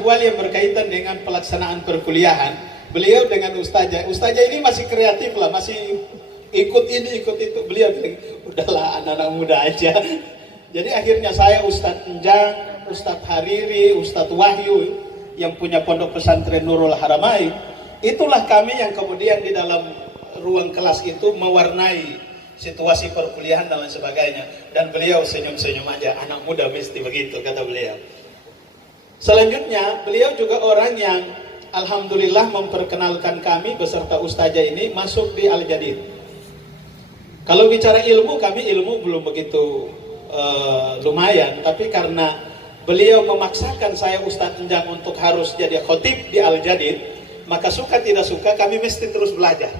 ihwal yang berkaitan dengan pelaksanaan perkuliahan, beliau dengan ustazah ini masih kreatif lah, masih ikut ini ikut itu. Beliau bilang, udahlah anak-anak muda aja. Jadi akhirnya saya, Ustadz Enjang, Ustadz Hariri, Ustadz Wahyu yang punya pondok pesantren Nurul Haramain, itulah kami yang kemudian di dalam ruang kelas itu mewarnai situasi perkuliahan dan lain sebagainya. Dan beliau senyum-senyum aja, anak muda mesti begitu, kata beliau. Selanjutnya, beliau juga orang yang alhamdulillah memperkenalkan kami beserta ustazah ini masuk di Al-Jadid. Kalau bicara ilmu, kami ilmu belum begitu lumayan, tapi karena beliau memaksakan saya Ustadz Enjang untuk harus jadi khotib di Al-Jadid, maka suka tidak suka kami mesti terus belajar.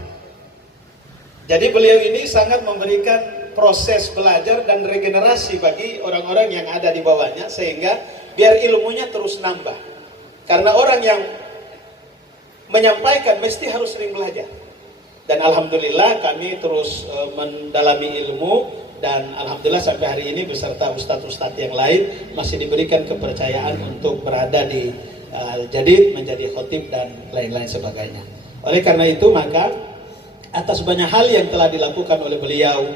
Jadi beliau ini sangat memberikan proses belajar dan regenerasi bagi orang-orang yang ada di bawahnya, sehingga biar ilmunya terus nambah. Karena orang yang menyampaikan mesti harus sering belajar. Dan alhamdulillah kami terus mendalami ilmu, dan alhamdulillah sampai hari ini beserta ustadz-ustadz yang lain masih diberikan kepercayaan untuk berada di Al-Jadid, menjadi khotib dan lain-lain sebagainya. Oleh karena itu, maka atas banyak hal yang telah dilakukan oleh beliau,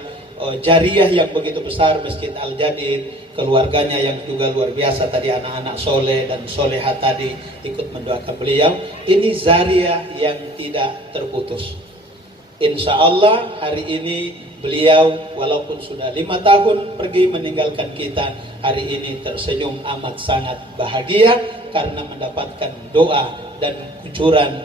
jariah yang begitu besar Masjid Al-Jadid, keluarganya yang juga luar biasa tadi, anak-anak soleh dan soleha tadi ikut mendoakan beliau, ini jariah yang tidak terputus. Insya Allah hari ini beliau walaupun sudah 5 tahun pergi meninggalkan kita, hari ini tersenyum amat sangat bahagia karena mendapatkan doa dan kucuran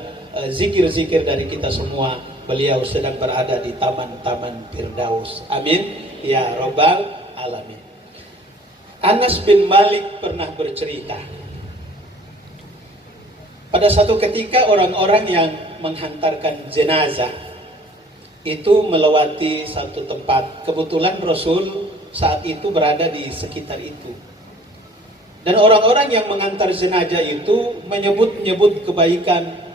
zikir-zikir dari kita semua. Beliau sedang berada di taman-taman Firdaus. Amin ya Rabbal Alamin. Anas bin Malik pernah bercerita, pada satu ketika orang-orang yang menghantarkan jenazah itu melewati satu tempat. Kebetulan Rasul saat itu berada di sekitar itu. Dan orang-orang yang mengantar jenazah itu menyebut-nyebut kebaikan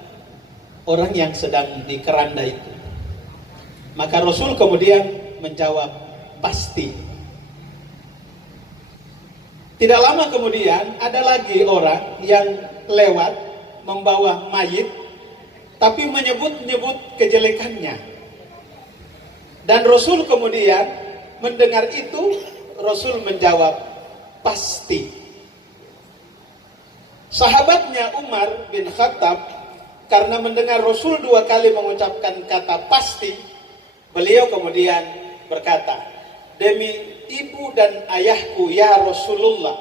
orang yang sedang di keranda itu. Maka Rasul kemudian menjawab, pasti. Tidak lama kemudian ada lagi orang yang lewat membawa mayit, tapi menyebut-nyebut kejelekannya. Dan Rasul kemudian mendengar itu, Rasul menjawab, pasti. Sahabatnya Umar bin Khattab, karena mendengar Rasul 2 kali mengucapkan kata pasti, beliau kemudian berkata, demi ibu dan ayahku ya Rasulullah,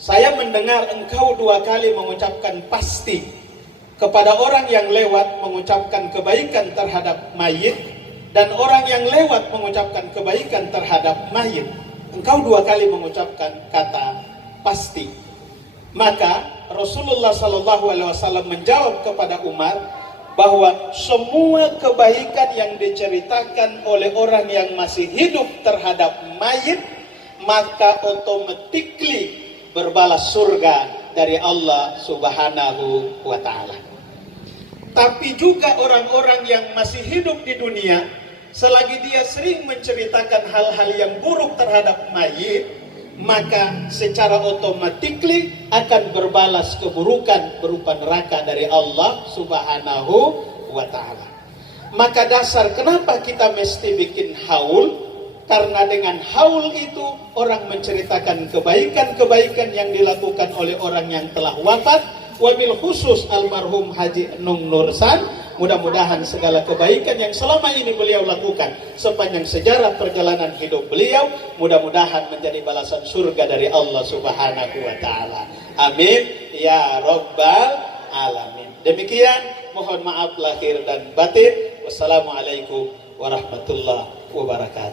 saya mendengar engkau 2 kali mengucapkan pasti kepada orang yang lewat mengucapkan kebaikan terhadap mayit, dan orang yang lewat mengucapkan kebaikan terhadap mayit. Engkau 2 kali mengucapkan kata pasti. Maka Rasulullah SAW menjawab kepada Umar bahwa semua kebaikan yang diceritakan oleh orang yang masih hidup terhadap mayit, maka automatically berbalas surga dari Allah Subhanahu wa Ta'ala. Tapi juga orang-orang yang masih hidup di dunia, selagi dia sering menceritakan hal-hal yang buruk terhadap mayit, maka secara otomatis akan berbalas keburukan berupa neraka dari Allah Subhanahu wa Ta'ala. Maka dasar kenapa kita mesti bikin haul, karena dengan haul itu orang menceritakan kebaikan-kebaikan yang dilakukan oleh orang yang telah wafat, wabil khusus almarhum Haji Nung Nursan. Mudah-mudahan segala kebaikan yang selama ini beliau lakukan sepanjang sejarah perjalanan hidup beliau, mudah-mudahan menjadi balasan surga dari Allah Subhanahu wa Ta'ala. Amin ya Rabbal Alamin. Demikian, mohon maaf lahir dan batin. Wassalamualaikum warahmatullahi wabarakatuh.